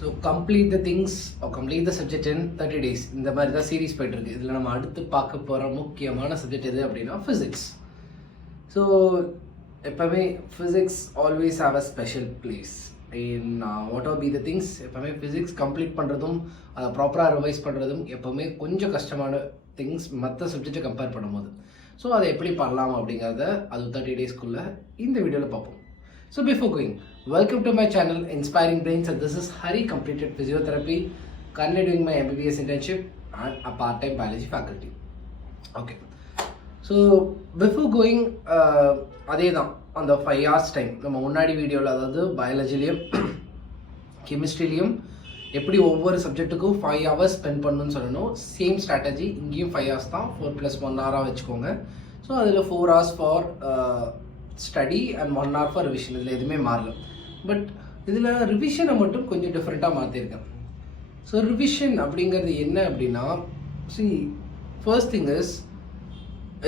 So complete the things complete the subject in 30 days இந்த மாதிரி தான் சீரீஸ் போயிட்டுருக்கு. இதில் நம்ம அடுத்து பார்க்க போகிற முக்கியமான சப்ஜெக்ட் எது அப்படின்னா ஃபிசிக்ஸ். ஸோ எப்போவுமே physics always have a special place in what are be the things. எப்போவுமே ஃபிசிக்ஸ் கம்ப்ளீட் பண்ணுறதும் அதை ப்ராப்பராக ரிவைஸ் பண்ணுறதும் எப்போவுமே கொஞ்சம் கஷ்டமான திங்ஸ் மற்ற சப்ஜெக்டை கம்பேர் பண்ணும்போது. ஸோ அதை எப்படி பண்ணலாம் அப்படிங்கிறத அது 30 daysக்குள்ளே இந்த வீடியோவில் பார்ப்போம். So before going, welcome to my channel Inspiring Brains, and this is Hari, completed physiotherapy, currently doing my MBBS internship and a part-time biology faculty. Okay, so before going, அதே தான் அந்த 5 hours டைம் நம்ம முன்னாடி வீடியோவில், அதாவது பயாலஜிலையும் கெமிஸ்ட்ரிலையும் எப்படி ஒவ்வொரு சப்ஜெக்ட்டுக்கும் 5 hours spend பண்ணணும்னு சொல்லணும். சேம் ஸ்ட்ராட்டஜி இங்கேயும் 5 hours தான், 4+1 hour வச்சுக்கோங்க. ஸோ அதில் 4 hours for study and 1 hour for revision. இதில் எதுவுமே மாறல. பட் இதில் ரிவிஷனை மட்டும் கொஞ்சம் டிஃப்ரெண்ட்டாக மாற்றிருக்கேன். ஸோ ரிவிஷன் அப்படிங்கிறது என்ன அப்படின்னா, ஃபர்ஸ்ட் திங் இஸ்,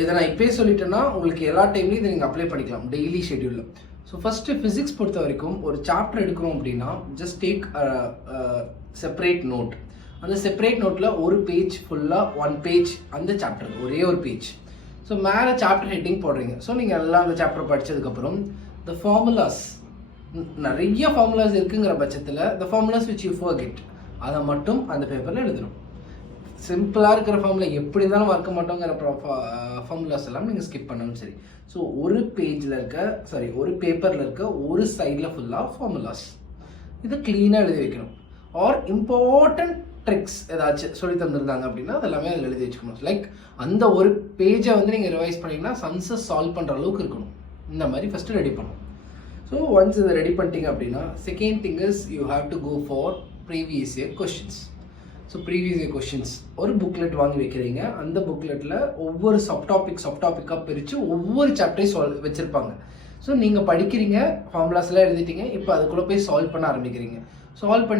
இதை நான் இப்போயே சொல்லிட்டேன்னா உங்களுக்கு எல்லா டைம்லையும் இதை நீங்கள் அப்ளை பண்ணிக்கலாம் டெய்லி ஷெட்யூலில். ஸோ ஃபஸ்ட்டு ஃபிசிக்ஸ் பொறுத்த வரைக்கும் ஒரு சாப்டர் எடுக்கிறோம் அப்படின்னா ஜஸ்ட் டேக் செப்பரேட் நோட். அந்த செப்பரேட் நோட்டில் ஒரு பேஜ் ஃபுல்லாக 1 page அந்த சாப்டர், ஒரே ஒரு பேஜ். ஸோ மேலே சாப்டர் ஹெட்டிங் போடுறீங்க. ஸோ நீங்கள் எல்லாம் அந்த சாப்டர் படித்ததுக்கப்புறம் த ஃபார்முலாஸ், நிறைய ஃபார்முலாஸ் இருக்குங்கிற பட்சத்தில் த ஃபார்முலாஸ் விச் யூ ஃபர்கெட் அதை மட்டும் அந்த பேப்பரில் எழுதணும். சிம்பிளாக இருக்கிற ஃபார்முலா எப்படி இருந்தாலும் மறக்க மாட்டோங்கிற ஃபார்முலாஸ் எல்லாம் நீங்கள் ஸ்கிப் பண்ணணும். சரி, ஸோ ஒரு பேப்பரில் இருக்க ஒரு சைடில் ஃபுல்லாக ஃபார்முலாஸ், இதை க்ளீனாக எழுதி வைக்கணும். ஆர் இம்பார்ட்டன்ட் ட்ரிக்ஸ் ஏதாச்சும் சொல்லி தந்துருந்தாங்க அப்படின்னா அதெல்லாமே அதில் எழுதி வச்சுக்கணும். லைக் அந்த ஒரு பேஜை வந்து நீங்கள் ரிவைஸ் பண்ணிங்கன்னா சன்ஸை சால்வ் பண்ணுற அளவுக்கு இருக்கணும். இந்த மாதிரி ஃபஸ்ட்டு ரெடி பண்ணணும். ஸோ ஒன்ஸ் இதை ரெடி பண்ணிட்டீங்க அப்படின்னா second thing is you have to go for previous year questions. So previous year questions ஒரு புக்லெட் வாங்கி வைக்கிறீங்க. அந்த புக்லெட்டில் ஒவ்வொரு சப்டாபிக்காக பிரித்து ஒவ்வொரு சாப்டரையும் வச்சுருப்பாங்க. ஸோ நீங்கள் படிக்கிறீங்க, ஃபார்முலாஸ்லாம் எழுதிட்டீங்க, இப்போ அதுக்குள்ளே போய் சால்வ் பண்ண ஆரம்பிக்கிறீங்க. சால்வ்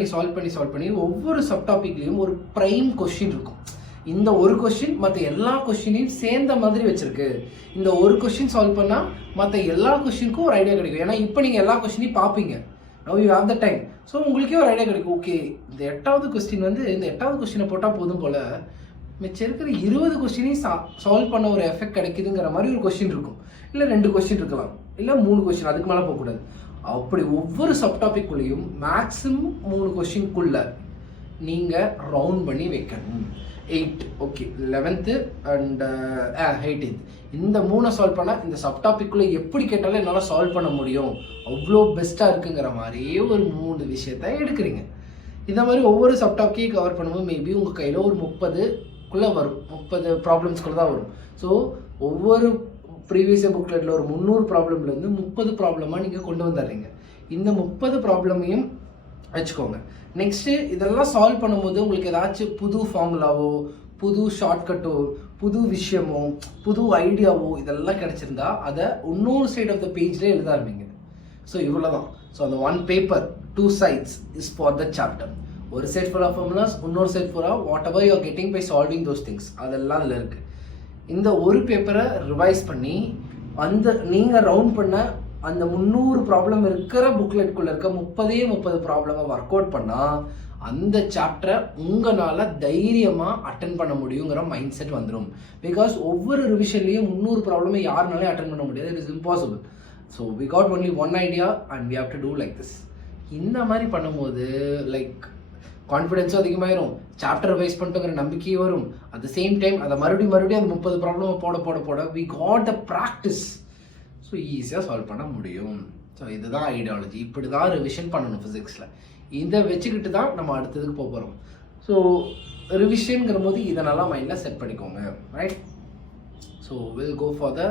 பண்ணி ஒவ்வொரு சப்டாபிக்லேயும் ஒரு ப்ரைம் கொஷின் இருக்கும். இந்த ஒரு கொஷின் மற்ற எல்லா கொஷினையும் சேர்ந்த மாதிரி வச்சிருக்கு. இந்த ஒரு கொஷின் சால்வ் பண்ணால் மற்ற எல்லா கொஷினுக்கும் ஒரு ஐடியா கிடைக்கும். ஏன்னா இப்போ நீங்கள் எல்லா கொஷினையும் பார்ப்பீங்க. Now you have the time. So உங்களுக்கே ஒரு ஐடியா கிடைக்கும். ஓகே, இந்த 8வது கொஸ்டின் வந்து இந்த 8வது கொஸ்டினை போட்டால் போதும் போல், மிச்சம் இருக்கிற 20 கொஸ்டினையும் சால்வ் பண்ண ஒரு எஃபெக்ட் கிடைக்குதுங்கிற மாதிரி ஒரு கொஸ்டின் இருக்கும். இல்லை 2 கொஸ்டின் இருக்கலாம், இல்லை 3 கொஸ்டின், அதுக்கு மேலே போகக்கூடாது. அப்படி ஒவ்வொரு சப்டாபிக்குள்ளேயும் மேக்ஸிமம் 3 கொஸ்டின்குள்ள நீங்கள் ரவுண்ட் பண்ணி வைக்கணும். 8, ஓகே, 11th அண்ட் 18th இந்த 3 சால்வ் பண்ணால் இந்த சப்டாபிக்குள்ளே எப்படி கேட்டாலும் என்னால் சால்வ் பண்ண முடியும், அவ்வளோ பெஸ்ட்டாக இருக்குங்கிற மாதிரியே ஒரு 3 விஷயத்த எடுக்கிறீங்க. இந்த மாதிரி ஒவ்வொரு சப்டாப்பிக்கையும் கவர் பண்ணும்போது மேபி உங்கள் கையில் ஒரு 30க்குள்ளே வரும், 30 ப்ராப்ளம்ஸ்குள்ளே தான் வரும். ஸோ ஒவ்வொரு ப்ரீவியஸ் புக்லெட்டில் ஒரு 300 ப்ராப்ளம்லேருந்து 30 ப்ராப்ளமாக நீங்கள் கொண்டு வந்துடுறீங்க. இந்த 30 ப்ராப்ளமையும் வச்சுக்கோங்க. நெக்ஸ்ட்டு இதெல்லாம் சால்வ் பண்ணும்போது உங்களுக்கு ஏதாச்சும் புது ஃபார்முலாவோ, புது ஷார்ட்கட்டோ, புது விஷயமோ, புது ஐடியாவோ இதெல்லாம் கிடச்சிருந்தா அதை இன்னொரு சைட் ஆஃப் த பேஜ்லேயே எழுத ஆரம்பிங்க. ஸோ இவ்வளோ தான். ஸோ அந்த 1 paper 2 sides is for the chapter. ஒரு செட் ஃபுல் ஆஃப் ஃபார்முலாஸ், இன்னொரு set full of whatever you are getting by solving those things, அதெல்லாம் அதில் இருக்குது. இந்த ஒரு பேப்பரை ரிவைஸ் பண்ணி அந்த நீங்கள் ரவுண்ட் பண்ண அந்த 300 ப்ராப்ளம் இருக்கிற புக்லெட்குள்ளே இருக்க 30 ப்ராப்ளமை ஒர்க் அவுட் பண்ணால் அந்த சாப்டரை உங்களால் தைரியமாக அட்டன் பண்ண முடியுங்கிற மைண்ட் செட் வந்துடும். பிகாஸ் ஒவ்வொரு ரிவிஷன்லேயும் 300 ப்ராப்ளமை யாருனாலே அட்டன் பண்ண முடியாது. It is impossible. So we got only 1 idea and we have to do like this. இந்த மாதிரி பண்ணும்போது லைக் கான்ஃபிடென்ஸும் அதிகமாயிரும், சாப்டர் ரிவைஸ் பண்ணிட்டுங்கிற நம்பிக்கையும் வரும். அட் த சேம் டைம் அதை மறுபடியும் அந்த 30 ப்ராப்ளம் போட we got the practice. So ஈஸியாக சால்வ் பண்ண முடியும். ஸோ இதுதான் ஐடியாலஜி. இப்படி தான் ரிவிஷன் பண்ணணும் ஃபிசிக்ஸில். இதை வச்சுக்கிட்டு தான் நம்ம அடுத்ததுக்கு போக போகிறோம். ஸோ ரிவிஷன்ங்கிற போது இதை நல்லா மைண்டில் செட் பண்ணிக்கோங்க, right? So will go for the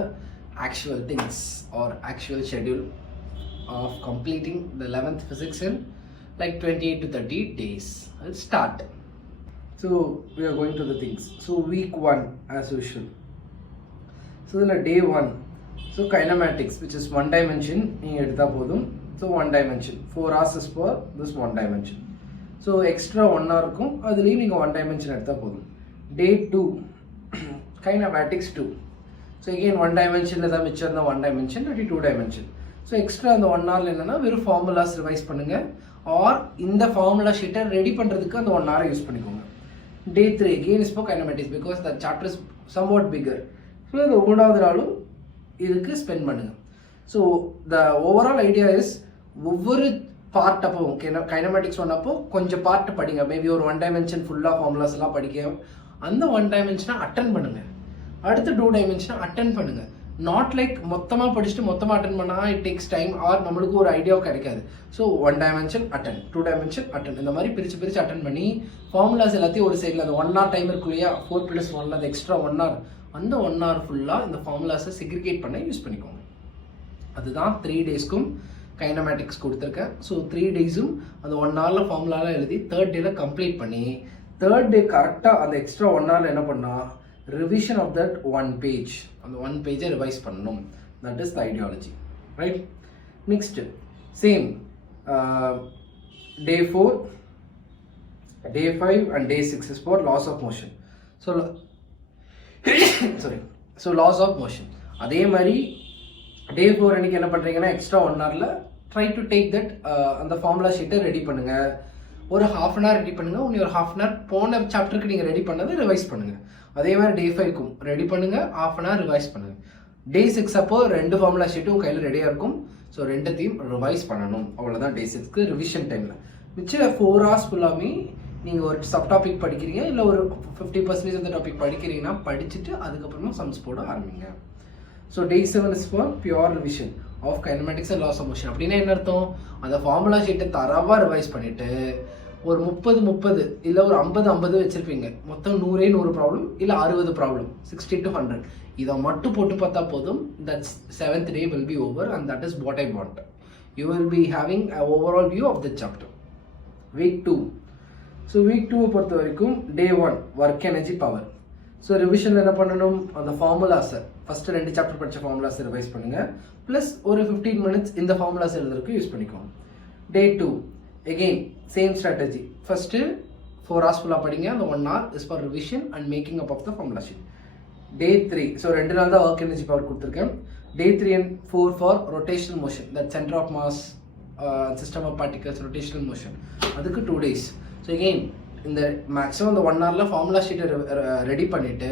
actual things are actual schedule of completing the 11th physics in like 28 to 30 days. I'll start. So we are going to the things. So week 1 as usual. So then day 1. So kinematics, which is 1 dimension, நீங்க எடுத்தா போதும். So 1 dimension, 4 hours is for this 1 dimension. So extra 1 hour இருக்கும், அதுலேயும் நீங்கள் 1 dimension எடுத்தா போதும். Day 2 kinematics 2. So again 1 dimension தான் மிச்சம், 1 dimension 2 dimension. ஸோ எக்ஸ்ட்ரா அந்த 1 hour என்னென்னா வெறும் ஃபார்முலாஸ் ரிவைஸ் பண்ணுங்கள். ஆர் இந்த ஃபார்முலா ஷீட்டை ரெடி பண்ணுறதுக்கு அந்த 1 hour யூஸ் பண்ணிக்கோங்க. Day 3 again is for kinematics because the chapter is somewhat bigger. So இது ஒவ்வொன்றாவது நாளும் இதுக்கு ஸ்பெண்ட் பண்ணுங்கள். So the overall idea is ஒவ்வொரு பார்ட் அப்போ கைனமேட்டிக்ஸ் ஒன்றப்போ கொஞ்சம் பார்ட் படிங்க. மேபி ஒரு 1 dimension ஃபுல்லாக ஃபார்முலாஸ் எல்லாம் படிக்க அந்த 1 dimension அட்டன் பண்ணுங்கள். அடுத்து 2 dimension அட்டன் பண்ணுங்கள். நாட் லைக் மொத்தமாக படிச்சுட்டு மொத்தமாக அட்டன் பண்ணால் இட் டேக்ஸ் டைம் ஆர் நம்மளுக்கு ஒரு ஐடியா கிடைக்காது. So 1 dimension attend, 2 dimension attend, இந்த மாதிரி பிரித்து அட்டன் பண்ணி ஃபார்முலாஸ் எல்லாத்தையும் ஒரு சைடில் அந்த 1 hour டைம் இருக்கு இல்லையா, 4+1 அது எக்ஸ்ட்ரா 1 hour, அந்த 1 hour ஃபுல்லாக இந்த ஃபார்முலாஸை செக்ரிகேட் பண்ண யூஸ் பண்ணிக்கோங்க. அதுதான் 3 daysக்கும் கைனமேட்டிக்ஸ் கொடுத்துருக்கேன். ஸோ 3 daysம் அந்த 1 hour ஃபார்முலாலாம் எழுதி 3rd day கம்ப்ளீட் பண்ணி 3rd day கரெக்டாக அந்த எக்ஸ்ட்ரா 1 hour என்ன பண்ணால் ரிவிஷன் ஆஃப் தட் 1 page, அந்த 1 page ரிவைஸ் பண்ணணும். That is the ideology, right? Next same day 4, day 5 and day 6 is for laws of motion. So laws of motion. அதே மாதிரி day 4 அன்றைக்கி என்ன பண்ணுறீங்கன்னா extra 1 hour try to take that அந்த formula ஷீட்டை ready பண்ணுங்கள். ஒரு 1/2 hour ரெடி பண்ணுங்கள். ஒரு 1/2 hour போன சாப்டருக்கு நீங்கள் ரெடி பண்ணதை ரிவைஸ் பண்ணுங்கள். அதே மாதிரி day 5க்கும் ரெடி பண்ணுங்கள், 1/2 hour ரிவைஸ் பண்ணுங்கள். day 6 அப்போ 2 ஃபார்முலா ஷீட்டும் கையில் ரெடியாக இருக்கும். ஸோ 2த்தையும் ரிவைஸ் பண்ணணும். அவ்வளோதான் day 6க்கு ரிவிஷன் டைமில். மிச்சம் 4 hours ஃபுல்லாமே நீங்கள் ஒரு சப் டாபிக் படிக்கிறீங்க, இல்லை ஒரு 50% அந்த டாபிக் படிக்கிறீங்கன்னா படிச்சுட்டு அதுக்கப்புறமா சம்ஸ் போட ஆரம்பிங்க. So day 7 is for pure revision of kinematics and laws of motion. அப்படின்னா என்ன அர்த்தம்? அந்த ஃபார்முலா ஷீட்டை தரவாக ரிவைஸ் பண்ணிவிட்டு ஒரு 30 இல்லை ஒரு 50 வச்சுருப்பீங்க. மொத்தம் 100 ப்ராப்ளம் இல்லை 60 ப்ராப்ளம், 60 to 100 இதை மட்டும் போட்டு பார்த்தா போதும். That's 7th day will be over and that is what I want. You will be having an overall view of the chapter. Week 2. So week 2 பொறுத்த வரைக்கும் day 1 work energy power. So ரிவிஷனில் என்ன பண்ணணும்? அந்த ஃபார்முலாஸை ஃபஸ்ட்டு 2 சாப்டர் படித்த ஃபார்முலாஸை revise பண்ணுங்கள். Plus ஒரு 15 minutes இந்த ஃபார்முலாஸ் எழுதுறதுக்கு யூஸ் பண்ணிக்கோங்க. day 2 again same strategy. First 4 hours ஃபுல்லாக படிங்க. அந்த 1 hour is for revision and making up of the formula sheet. day 3 so 2 நாள் தான் ஒர்க் எனர்ஜி பவர் கொடுத்துருக்கேன். day 3 and 4 for rotational motion, that center of mass, system of particles, rotational motion, அதுக்கு 2 days. So again இந்த maximum இந்த 1 hour formula ஷீட்டை ready பண்ணிவிட்டு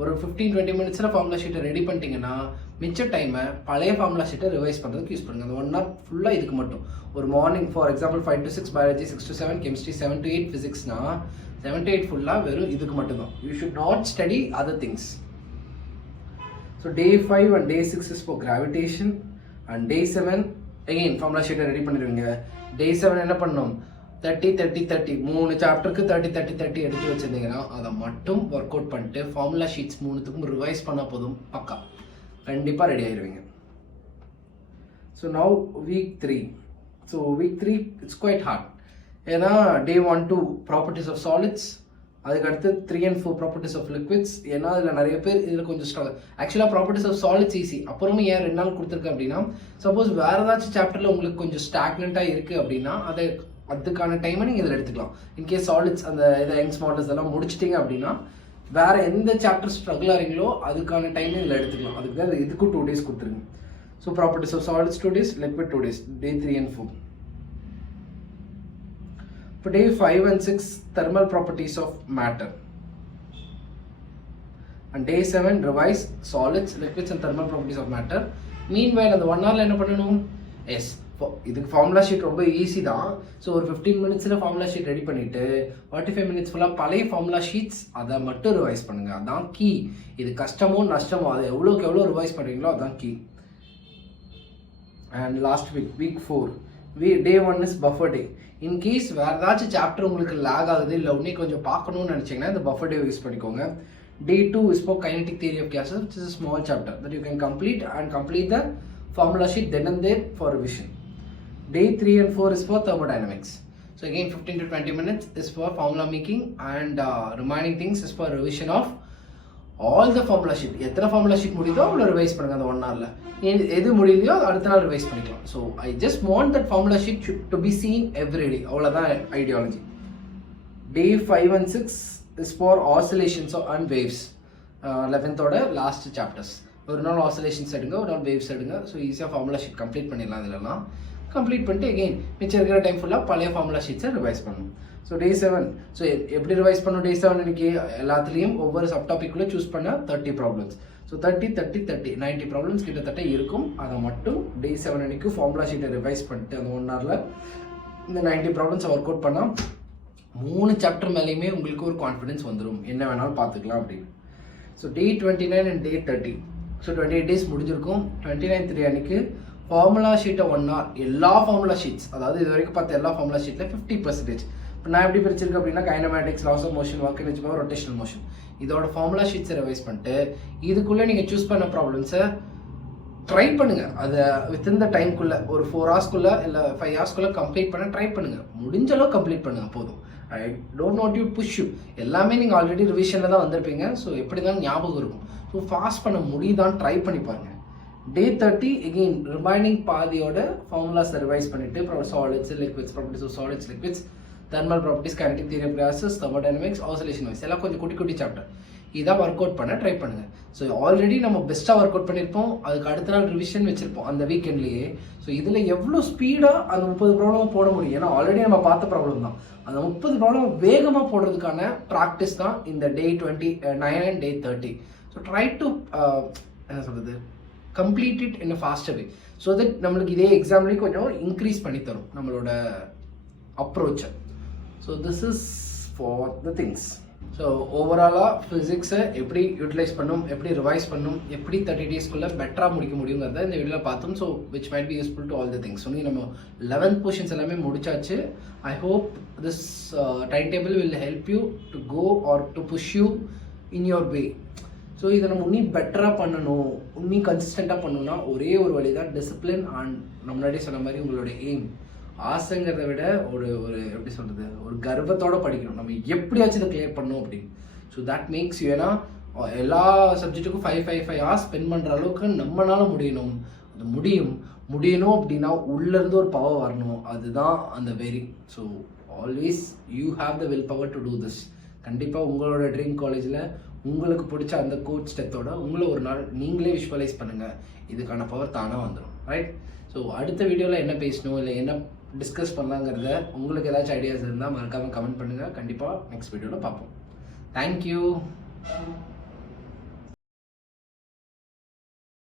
ஒரு 15-20 minutes formula ஷீட்டை ரெடி பண்ணிட்டீங்கன்னா மிச்ச டைமை பழைய ஃபார்முலா ஷீட்டை ரிவைஸ் பண்ணுறதுக்கு யூஸ் பண்ணுங்கள். அந்த 1 hour ஃபுல்லாக இதுக்கு மட்டும். ஒரு morning for example 5 to 6 biology, 6 to 7 chemistry, 7 to 8 ஃபிசிக்ஸ்னா 7 to 8 ஃபுல்லாக வெறும் இதுக்கு மட்டும்தான். You should not study other things. So day 5 and day 6 is for gravitation and day 7 again formula ஷீட்டை ரெடி பண்ணிடுவீங்க. day 7 என்ன பண்ணணும்? 30-30-30 3 சாப்டருக்கு 30-30-30 எடுத்து வச்சுருந்தீங்கன்னா அதை மட்டும் ஒர்க் அவுட் பண்ணிட்டு ஃபார்முலா ஷீட்ஸ் 3த்துக்கும் ரிவைஸ் பண்ணால் போதும், பக்கா கண்டிப்பாக ரெடி ஆயிடுவீங்க. So now week 3. So week 3 it's quite hard. ஏன்னா day 1 2 ப்ராப்பர்ட்டிஸ் ஆஃப் சாலிட்ஸ், அதுக்கடுத்து 3 and 4 ப்ராப்பர்ட்டிஸ் ஆஃப் லிக்விட்ஸ். ஏன்னா அதில் நிறைய பேர் இதில் கொஞ்சம் ஸ்ட்ரகிள். ஆக்சுவலாக ப்ராப்பர்ட்டிஸ் ஆஃப் சாலிட்ஸ் ஈஸி. அப்புறமே ஏன் 2 நாள் கொடுத்துருக்கேன் அப்படின்னா, சப்போஸ் வேறு ஏதாச்சும் சாப்டரில் உங்களுக்கு கொஞ்சம் ஸ்டாக்னண்ட்டாக இருக்குது அப்படின்னா அதுக்கான டைமை நீங்கள் இதில் எடுத்துக்கலாம். இன்கேஸ் சாலிட்ஸ் அந்த இதை யங்ஸ் மாடல்ஸ் எல்லாம் முடிச்சிட்டிங்க அப்படின்னா வேறு எந்த சாப்டர் ஸ்ட்ரகிள் ஆகிறீங்களோ அதுக்கான டைமை இதில் எடுத்துக்கலாம். அதுக்கு தான் இதுக்கும் 2 days கொடுத்துருங்க. So properties of solids 2 days, liquid 2 days, day 3 and 4. இப்போ day 5 and 6 thermal properties of matter, and day 7 revise solids, liquids and thermal properties of matter. Meanwhile அந்த 1 hour என்ன பண்ணணும்? எஸ், இதுக்கு ஃபார்முலா ஷீட் ரொம்ப easy தான். So ஒரு 15 minutes formula sheet ready பண்ணிவிட்டு 45 minutes ஃபுல்லாக பழைய ஃபார்முலா ஷீட்ஸ் அதை மட்டும் ரிவைஸ் பண்ணுங்கள். அதுதான் கீ. இது கஷ்டமோ நஷ்டமோ அதை எவ்வளோக்கு எவ்வளோ ரிவைஸ் பண்ணுறீங்களோ அதுதான் key. And last week 4 day 1 is buffer day. In case வேறு ஏதாச்சும் சாப்டர் உங்களுக்கு லேக் ஆகுது இல்லை உடனே கொஞ்சம் பார்க்கணும்னு நினச்சிங்கன்னா இந்த buffer day யூஸ் பண்ணிக்கோங்க. day 2 is for kinetic theory of gases, which is a small chapter that you can complete the formula sheet then and there for revision. Day 3 and 4 is for thermodynamics. So again 15 to 20 minutes is for formula making and remaining things is for revision of all the formula sheet. எத்தனை formula sheet முடியுதோ அவ்வளோ revise பண்ணுங்க அந்த 1 hourல. எது முடியலையோ அடுத்த நாள் revise பண்ணிக்கலாம். So I just want that formula sheet to be seen every day. அவ்வளோதான் ideology. Day 5 and 6 is for oscillations and waves. 11th last chapters. ஒரு நாள் ஆசிலேஷன்ஸ் எடுங்க, ஒரு நாள் வேவ்ஸ் எடுங்க. ஸோ ஈஸியாக ஃபார்முலா ஷீட் கம்ப்ளீட் பண்ணிடலாம். இதெல்லாம் கம்ப்ளீட் பண்ணிட்டு எகெயின் மிச்சம் இருக்கிற டைம் ஃபுல்லாக பழைய ஃபார்முலா ஷீட்ஸை ரிவைஸ் பண்ணணும். ஸோ டே 7 ஸோ எப்படி ரிவைஸ் பண்ணணும்? டே 7 இன்னைக்கு எல்லாத்துலேயும் ஒவ்வொரு சப்டாபிக்குள்ளே சூஸ் பண்ண 30 ப்ராப்ளம்ஸ். ஸோ 90 ப்ராப்ளம்ஸ் கிட்டத்தட்ட இருக்கும். அதை மட்டும் டே 7 அன்னைக்கு ஃபார்முலா ஷீட்டை ரிவைஸ் பண்ணிட்டு அந்த 1 ஹவரில் இந்த 90 ப்ராப்ளம்ஸை ஒர்க் அவுட் பண்ணால் 3 சாப்டர் மேலேயுமே உங்களுக்கு ஒரு கான்ஃபிடன்ஸ் வந்துடும், என்ன வேணாலும் பார்த்துக்கலாம் அப்படின்னு. So day 29 and day 30 so 28 days முடிஞ்சிருக்கும். 29th டே அன்னைக்கு ஃபார்முலா ஷீட்டை 1 hour எல்லா ஃபார்முலா ஷீட்ஸ், அதாவது இது வரைக்கும் பார்த்த எல்லா ஃபார்முலா ஷீட்டில் 50%. இப்போ நான் எப்படி பிரிச்சிருக்கேன் அப்படின்னா kinematics, laws of motion, work energy power, rotational motion, இதோட ஃபார்முலா ஷீட்ஸை ரிவைஸ் பண்ணிட்டு இதுக்குள்ளே நீங்கள் சூஸ் பண்ண ப்ராப்ளம்ஸை ட்ரை பண்ணுங்கள். அதை வித்தின் த டைம்குள்ளே ஒரு 4 hours இல்லை 5 hours கம்ப்ளீட் பண்ண ட்ரை பண்ணுங்கள். முடிஞ்ச அளவு கம்ப்ளீட் பண்ணுங்கள் போதும். I don't want you push you. எல்லாமே நீங்கள் ஆல்ரெடி ரிவிஷனில் தான் வந்திருப்பீங்க. ஸோ எப்படி தான் ஞாபகம் இருக்கும். ஸோ ஃபாஸ்ட் பண்ண முடியுதான்னு ட்ரை பண்ணி பாருங்கள். டே 30 எகெயின் ரிமைனிங் பாதியோட ஃபார்முலாஸை ரிவைஸ் பண்ணிவிட்டு அப்புறம் solids, liquids, properties of solids, liquids, thermal properties, kinetic theory of gases, thermodynamics, oscillation wise எல்லாம் கொஞ்சம் குட்டி சாப்டர் இதான் ஒர்க் அவுட் பண்ண ட்ரை பண்ணுங்கள். ஸோ ஆல்ரெடி நம்ம பெஸ்ட்டாக ஒர்க் அவுட் பண்ணியிருப்போம். அதுக்கு அடுத்த நாள் ரிவிஷன் வச்சுருப்போம் அந்த வீக்கெண்ட்லேயே. ஸோ இதில் எவ்வளோ ஸ்பீடாக அந்த 30 ப்ராப்ளமும் போட முடியும்? ஏன்னா ஆல்ரெடி நம்ம பார்த்த ப்ராப்ளம் தான். அந்த 30 ப்ராப்ளம் வேகமாக போடுறதுக்கான ப்ராக்டிஸ் தான் இந்த day 29 and day 30. So try to என்ன சொல்கிறது, complete it in a faster way. So that நம்மளுக்கு இதே எக்ஸாம்லேயும் கொஞ்சம் இன்க்ரீஸ் பண்ணி தரும் நம்மளோட அப்ரோச்சை. So this is for the things. So ஓவராலாக ஃபிசிக்ஸை எப்படி யூட்டிலைஸ் பண்ணும், எப்படி ரிவைஸ் பண்ணும், எப்படி 30 டேஸ்க்குள்ளே பெட்டராக முடிக்க முடியுங்கிறத இந்த வீடியோவில் பார்த்தோம். So which might be useful to all the things. சொல்லி நம்ம 11th போர்ஷன்ஸ் எல்லாமே முடிச்சாச்சு. I hope this time table will help you to go or to push you in your way. So இதை நம்ம இன்னும் பெட்டராக பண்ணணும், இன்னும் கன்சிஸ்டண்ட்டாக பண்ணணும்னா ஒரே ஒரு வழி தான் டிசிப்ளின் அண்ட் நம்ம முன்னாடி சொன்ன மாதிரி உங்களோட எய்ம். ஆசைங்கிறத விட ஒரு எப்படி சொல்கிறது, ஒரு கர்வத்தோடு படிக்கணும். நம்ம எப்படியாச்சும் இதை கிளியர் பண்ணணும் அப்படின்னு. ஸோ தட் மேக்ஸ் யூ, ஏன்னா எல்லா சப்ஜெக்ட்டுக்கும் 5 hours ஸ்பெண்ட் பண்ணுற அளவுக்கு நம்மளால முடியணும். அது முடியணும் அப்படின்னா உள்ளேருந்து ஒரு பவர் வரணும். அதுதான் அந்த very. So always you have the will power to do this. கண்டிப்பாக உங்களோட ட்ரீம் காலேஜில் உங்களுக்கு பிடிச்ச அந்த கோச் ஸ்டெத்தோட உங்களை ஒரு நாள் நீங்களே விஷுவலைஸ் பண்ணுங்கள். இதுக்கான பவர் தானாக வந்துடும், ரைட்? ஸோ அடுத்த வீடியோவில் என்ன பேசணும் இல்லை என்ன டிஸ்கஸ் பண்ணலாங்கிறத உங்களுக்கு ஏதாச்சும் ஐடியாஸ் இருந்தால் மறக்காமல் கமெண்ட் பண்ணுங்கள். கண்டிப்பாக நெக்ஸ்ட் வீடியோவில் பார்ப்போம். தேங்க்யூ.